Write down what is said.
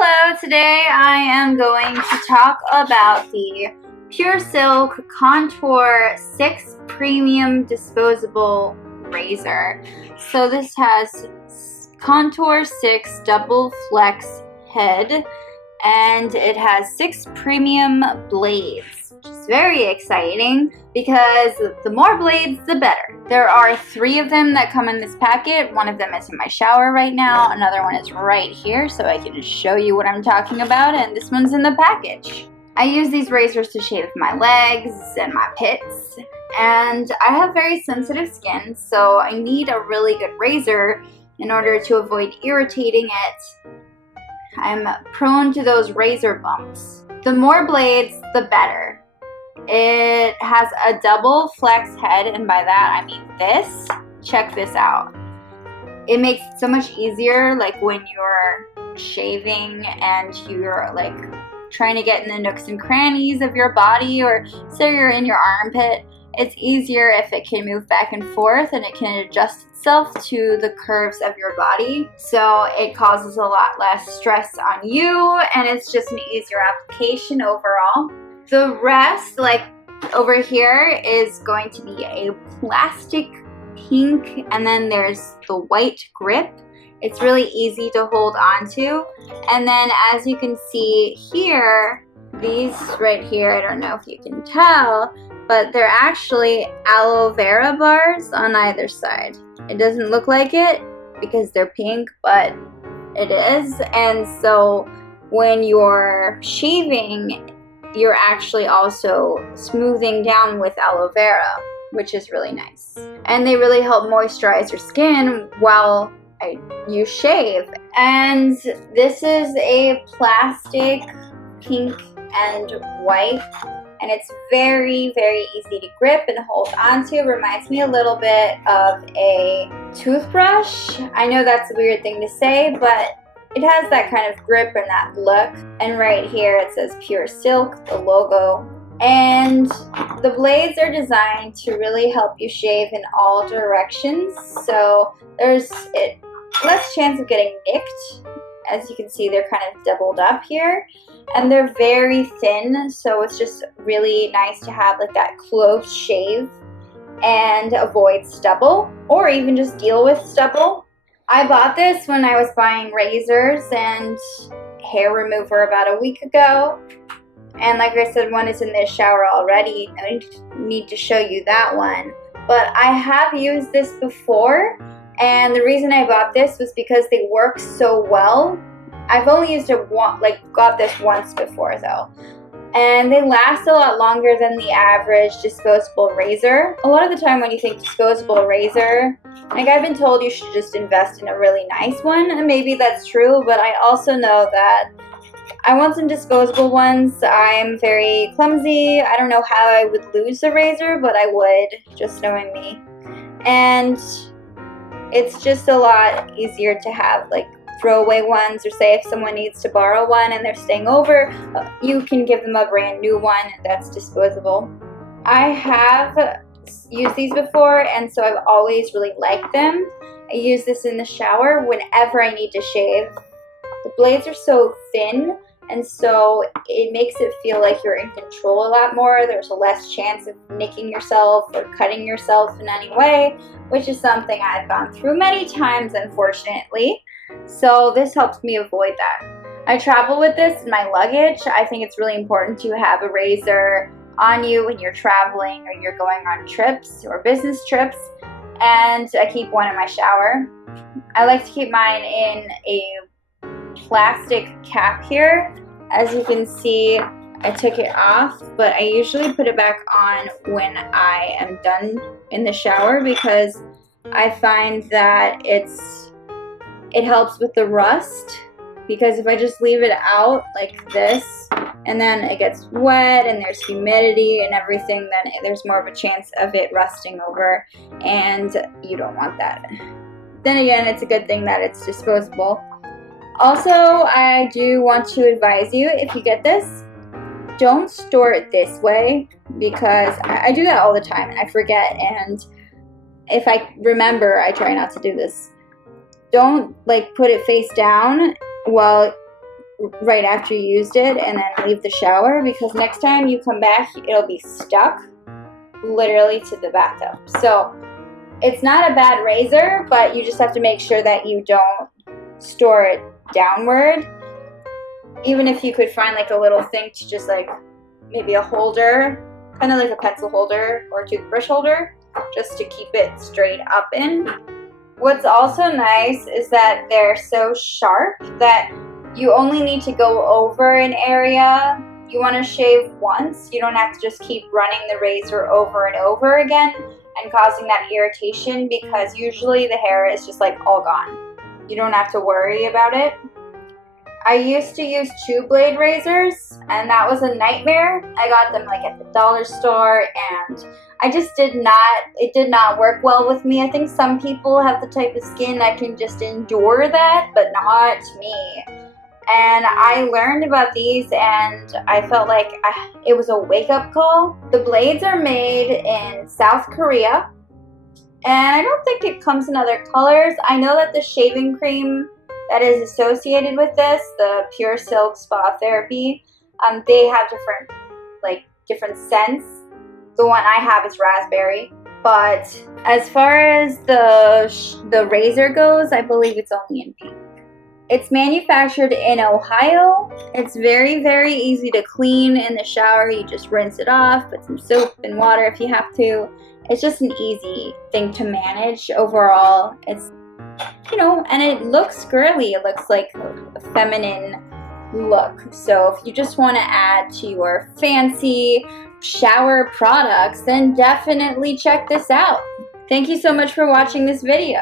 Hello, today I am going to talk about the Pure Silk Contour 6 Premium Disposable Razor. So this has Contour 6 Double Flex Head, and it has 6 premium blades, which is very exciting because the more blades, the better. There are 3 of them that come in this packet. One of them is in my shower right now. Another one is right here, so I can show you what I'm talking about, and this one's in the package. I use these razors to shave my legs and my pits, and I have very sensitive skin, so I need a really good razor in order to avoid irritating it. I'm prone to those razor bumps. The more blades, the better. It has a double flex head, and by that I mean this. Check this out. It makes it so much easier, like when you're shaving and you're like trying to get in the nooks and crannies of your body, or say you're in your armpit. It's easier if it can move back and forth and it can adjust itself to the curves of your body. So it causes a lot less stress on you, and it's just an easier application overall. The rest, like over here, is going to be a plastic pink, and then there's the white grip. It's really easy to hold on to. And then as you can see here, these right here, I don't know if you can tell, but they're actually aloe vera bars on either side. It doesn't look like it because they're pink, but it is. And so when you're shaving, you're actually also smoothing down with aloe vera, which is really nice. And they really help moisturize your skin while you shave. And this is a plastic pink and white, and it's very, very easy to grip and hold onto. Reminds me a little bit of a toothbrush. I know that's a weird thing to say, but it has that kind of grip and that look. And right here it says Pure Silk, the logo. And the blades are designed to really help you shave in all directions. So there's less chance of getting nicked. As you can see, they're kind of doubled up here. And they're very thin, so it's just really nice to have like that close shave and avoid stubble, or even just deal with stubble. I bought this when I was buying razors and hair remover about a week ago. And like I said, one is in this shower already. I need to show you that one. But I have used this before, and the reason I bought this was because they work so well. I've only used it got this once before though. And they last a lot longer than the average disposable razor. A lot of the time when you think disposable razor, like I've been told you should just invest in a really nice one, and maybe that's true, but I also know that I want some disposable ones. I'm very clumsy. I don't know how I would lose a razor, but I would, just knowing me. And it's just a lot easier to have like throwaway ones, or say if someone needs to borrow one and they're staying over, you can give them a brand new one that's disposable. I have used these before, and so I've always really liked them. I use this in the shower whenever I need to shave. The blades are so thin, and so it makes it feel like you're in control a lot more. There's a less chance of nicking yourself or cutting yourself in any way, which is something I've gone through many times, unfortunately. So this helps me avoid that. I travel with this in my luggage. I think it's really important to have a razor on you when you're traveling or you're going on trips or business trips. And I keep one in my shower. I like to keep mine in a plastic cap here. As you can see, I took it off, but I usually put it back on when I am done in the shower because I find that it helps with the rust, because if I just leave it out like this and then it gets wet and there's humidity and everything, then there's more of a chance of it rusting over, and you don't want that. Then again, it's a good thing that it's disposable. Also, I do want to advise you, if you get this, don't store it this way, because I do that all the time and I forget, and if I remember, I try not to do this. Don't like put it face down while right after you used it and then leave the shower, because next time you come back, it'll be stuck literally to the bathtub. So it's not a bad razor, but you just have to make sure that you don't store it downward. Even if you could find like a little thing to just like maybe a holder, kind of like a pencil holder or toothbrush holder, just to keep it straight up in. What's also nice is that they're so sharp that you only need to go over an area you want to shave once. You don't have to just keep running the razor over and over again and causing that irritation, because usually the hair is just like all gone. You don't have to worry about it. I used to use 2-blade razors, and that was a nightmare. I got them like at the dollar store, and it did not work well with me. I think some people have the type of skin that can just endure that, but not me. And I learned about these, and I felt like it was a wake-up call. The blades are made in South Korea, and I don't think it comes in other colors. I know that the shaving cream that is associated with this, the Pure Silk Spa Therapy, they have different scents. The one I have is raspberry. But as far as the razor goes, I believe it's only in pink. It's manufactured in Ohio. It's very, very easy to clean in the shower. You just rinse it off, put some soap and water if you have to. It's just an easy thing to manage overall. It's, and it looks girly. It looks like a feminine look. So if you just want to add to your fancy shower products, then definitely check this out. Thank you so much for watching this video.